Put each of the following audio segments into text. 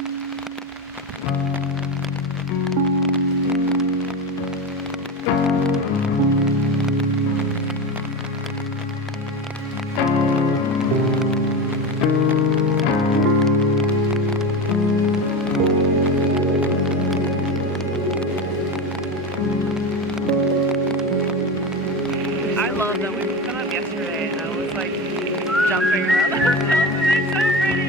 I love that we put up yesterday and I was like jumping around the house. They're so pretty.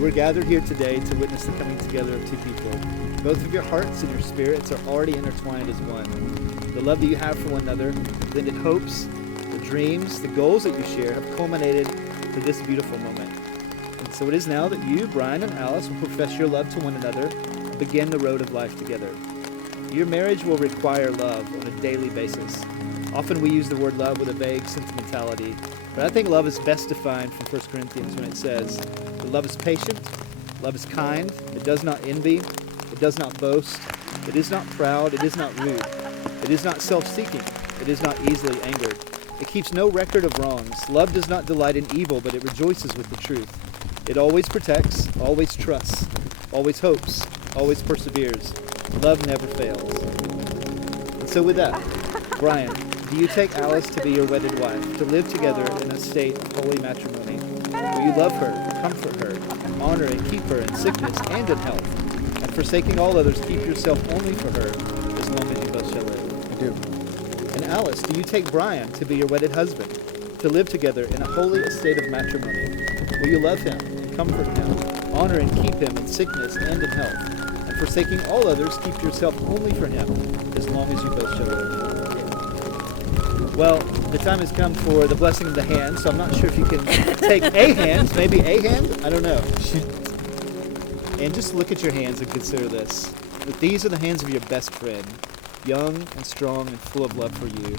We're gathered here today to witness the coming together of two people. Both of your hearts and your spirits are already intertwined as one. The love that you have for one another, the blended hopes, the dreams, the goals that you share have culminated for this beautiful moment. And so it is now that you, Brian and Alice, will profess your love to one another and begin the road of life together. Your marriage will require love on a daily basis. Often we use the word love with a vague sentimentality, but I think love is best defined from 1 Corinthians when it says, that love is patient, love is kind, it does not envy, it does not boast, it is not proud, it is not rude, it is not self-seeking, it is not easily angered, it keeps no record of wrongs. Love does not delight in evil, but it rejoices with the truth. It always protects, always trusts, always hopes, always perseveres. Love never fails. And so with that, Brian, do you take Alice to be your wedded wife, to live together in a state of holy matrimony? Will you love her, comfort her, honor and keep her in sickness and in health, and forsaking all others, keep yourself only for her, as long as you both shall live? I do. And Alice, do you take Brian to be your wedded husband, to live together in a holy estate of matrimony? Will you love him, and comfort him, honor and keep him in sickness and in health, and forsaking all others, keep yourself only for him, as long as you both shall live? Well, the time has come for the blessing of the hand, so I'm not sure if you can take a hand, maybe a hand, I don't know. And just look at your hands and consider this. That these are the hands of your best friend, young and strong and full of love for you.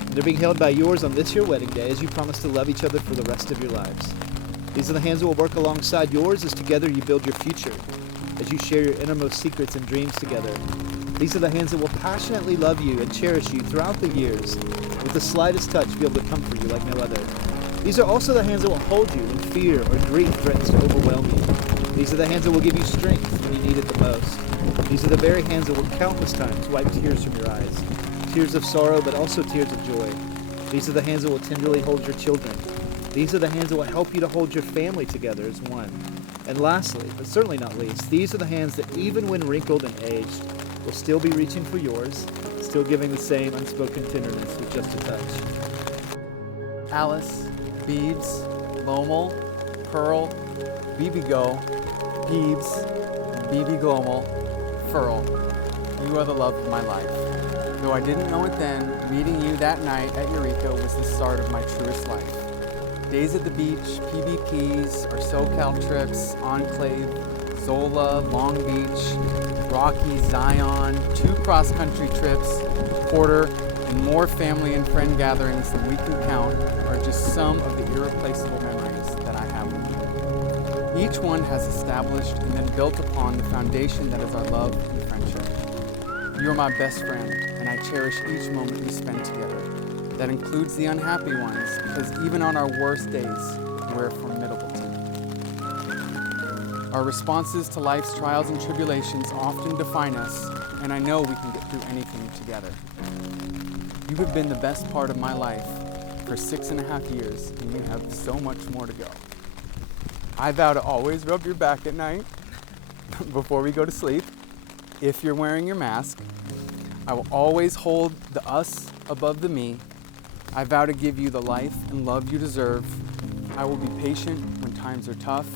And they're being held by yours on this your wedding day as you promise to love each other for the rest of your lives. These are the hands that will work alongside yours as together you build your future, as you share your innermost secrets and dreams together. These are the hands that will passionately love you and cherish you throughout the years, with the slightest touch be able to comfort you like no other. These are also the hands that will hold you when fear or grief threatens to overwhelm you. These are the hands that will give you strength when you need it the most. These are the very hands that will countless times wipe tears from your eyes, tears of sorrow but also tears of joy. These are the hands that will tenderly hold your children. These are the hands that will help you to hold your family together as one. And lastly, but certainly not least, these are the hands that even when wrinkled and aged, will still be reaching for yours, still giving the same unspoken tenderness with just a touch. Alice, Beebs, Lomel, Pearl, BB Go, Beebs, BB Glomel, Furl. You are the love of my life. Though I didn't know it then, meeting you that night at Eureka was the start of my truest life. Days at the beach, PVPs, our SoCal trips, Enclave, Zola, Long Beach, Rocky, Zion, 2 cross-country trips, Porter, and more family and friend gatherings than we can count are just some of the irreplaceable memories that I have with you. Each one has established and then built upon the foundation that is our love and friendship. You are my best friend, and I cherish each moment we spend together. That includes the unhappy ones, because even on our worst days, we're a formidable team. Our responses to life's trials and tribulations often define us, and I know we can get through anything together. You have been the best part of my life for 6.5 years, and you have so much more to go. I vow to always rub your back at night before we go to sleep, if you're wearing your mask. I will always hold the us above the me. I vow to give you the life and love you deserve. I will be patient when times are tough,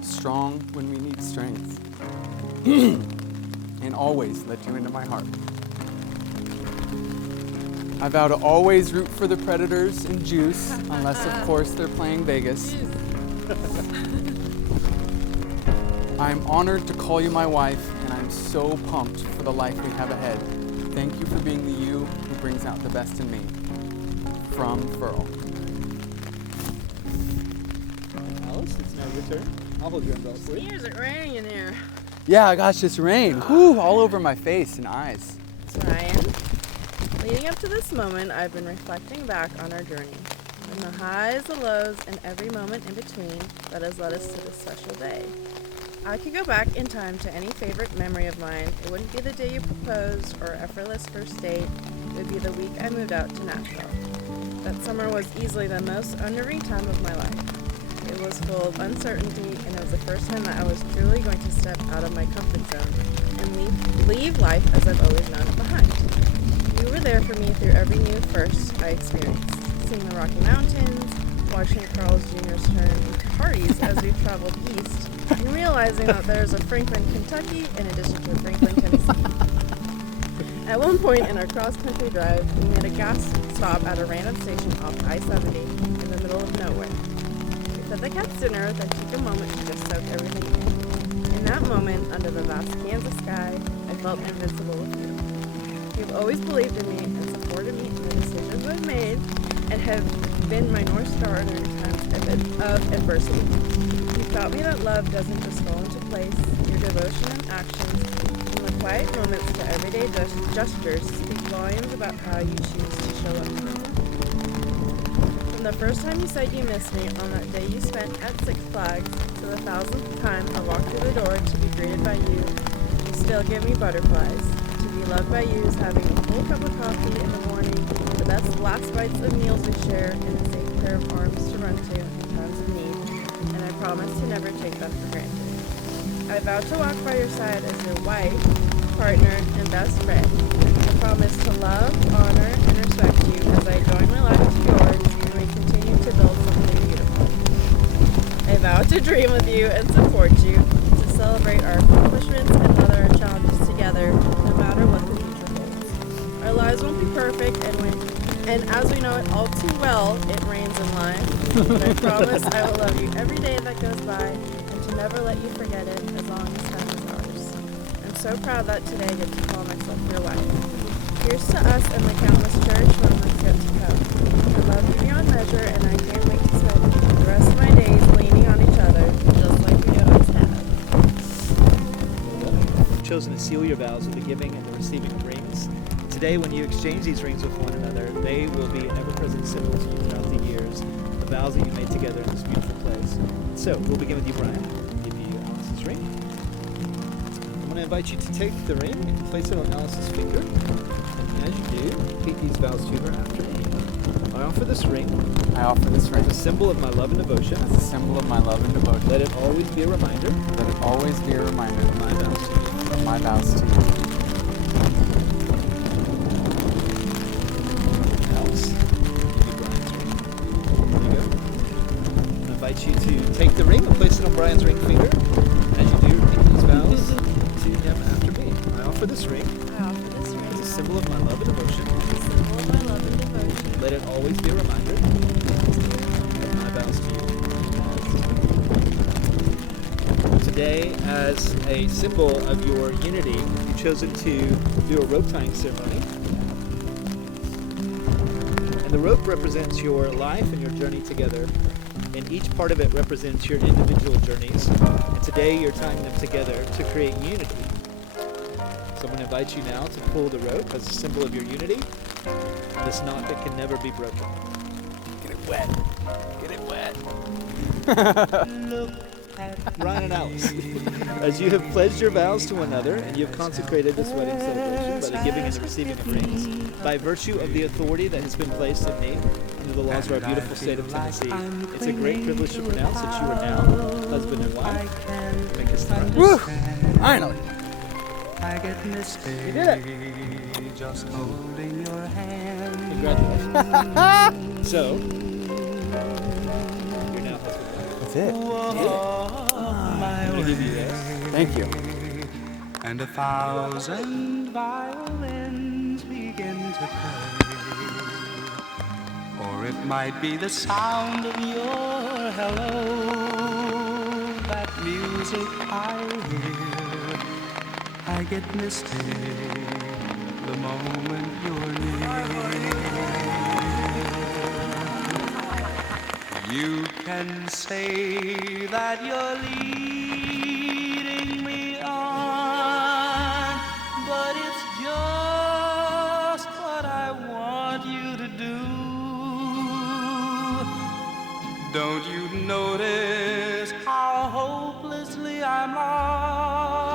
strong when we need strength, and always let you into my heart. I vow to always root for the Predators in juice, unless of course they're playing Vegas. I'm honored to call you my wife, and I'm so pumped for the life we have ahead. Thank you for being the you who brings out the best in me. From Furl. Alice, it's now your turn. I'll hold your umbrella for you. Is it raining in here? Yeah, gosh, it's rain. Whew, all over my face and eyes. Ryan, leading up to this moment, I've been reflecting back on our journey. And the highs, the lows, and every moment in between that has led us to this special day. I could go back in time to any favorite memory of mine. It wouldn't be the day you proposed or effortless first date. It would be the week I moved out to Nashville. That summer was easily the most unnerving time of my life. It was full of uncertainty, and it was the first time that I was truly going to step out of my comfort zone and leave life as I've always known it behind. You were there for me through every new first I experienced. Seeing the Rocky Mountains, watching Carl's Jr.'s turn into parties as we traveled east, and realizing that there's a Franklin, Kentucky in addition to a Franklin, Tennessee. At one point in our cross-country drive, we made a gas stop at a random station off I-70 in the middle of nowhere. We fed the cats dinner, then took a moment to just soak everything in. In that moment, under the vast Kansas sky, I felt invincible with you. You've always believed in me and supported me in the decisions I've made, and have been my North Star during times of adversity. You taught me that love doesn't just fall into place. Your devotion and actions, from the quiet moments to everyday gestures, speak volumes about how you choose to show up. From the first time you said you missed me on that day you spent at Six Flags to the 1,000th time I walked through the door to be greeted by you, you still give me butterflies. To be loved by you is having a full cup of coffee in the morning, the best last bites of meals we share, and a safe pair of arms to run to in times of need. And I promise to never take them for granted. I vow to walk by your side as your wife, partner, and best friend. I promise to love, honor, and respect you as I join my life to yours and we continue to build something beautiful. I vow to dream with you and support you, to celebrate our accomplishments and weather our challenges together, no matter what the future holds. Our lives won't be perfect, and as we know it all too well, it rains in life. But I promise I will love you every day that goes by, and to never let you forget it as long as time is ours. I'm so proud that today I get to call myself your wife. Here's to us and the countless cherished moments yet to come. I love you beyond measure, and I can't wait to spend the rest of my days leaning on each other, just like we always have. You've chosen to seal your vows with the giving and the receiving of rings. Today, when you exchange these rings with one another, they will be an ever-present symbol to you throughout the years, the vows that you made together in this beautiful place. So, we'll begin with you, Brian. I'll give you Alice's ring. I'm going to invite you to take the ring and place it on Alice's finger. And as you do, repeat these vows to her after me. I offer this ring. I offer this ring As a symbol of my love and devotion. as a symbol of my love and devotion. Let it always be a reminder Let it always be a reminder of my vows to you. of my vows to you. Alice, give you Brian's ring. There you go. I'm going to invite you to take the ring and place it on Brian's ring finger. As you do, repeat these vows to him after me. I offer this ring I offer this ring as a symbol of my love and devotion. as a symbol of my love and devotion. Let it always be a reminder of my vows to you. Today, as a symbol of your unity, you've chosen to do a rope tying ceremony. And the rope represents your life and your journey together, and each part of it represents your individual journeys. And today you're tying them together to create unity. So I'm going to invite you now to pull the rope as a symbol of your unity, this knot that can never be broken. Get it wet. Get it wet. Ryan and Alice, as you have pledged your vows to one another and you have consecrated this wedding celebration by the giving and the receiving of rings, by virtue of the authority that has been placed in me under the laws of our beautiful state of Tennessee, it's a great privilege to pronounce that you are now husband and wife. Make us the Woo! Finally. You did it. Just holding your hand. Congratulations. So, you're now husband and wife. That's it. I'm going to give you this. Thank you. and 1,000 violins begin to play. Or it might be the sound of your hello, that music I hear. I get misty the moment you're near. You can say that you're leading me on, but it's just what I want you to do. Don't you notice how hopelessly I'm lost?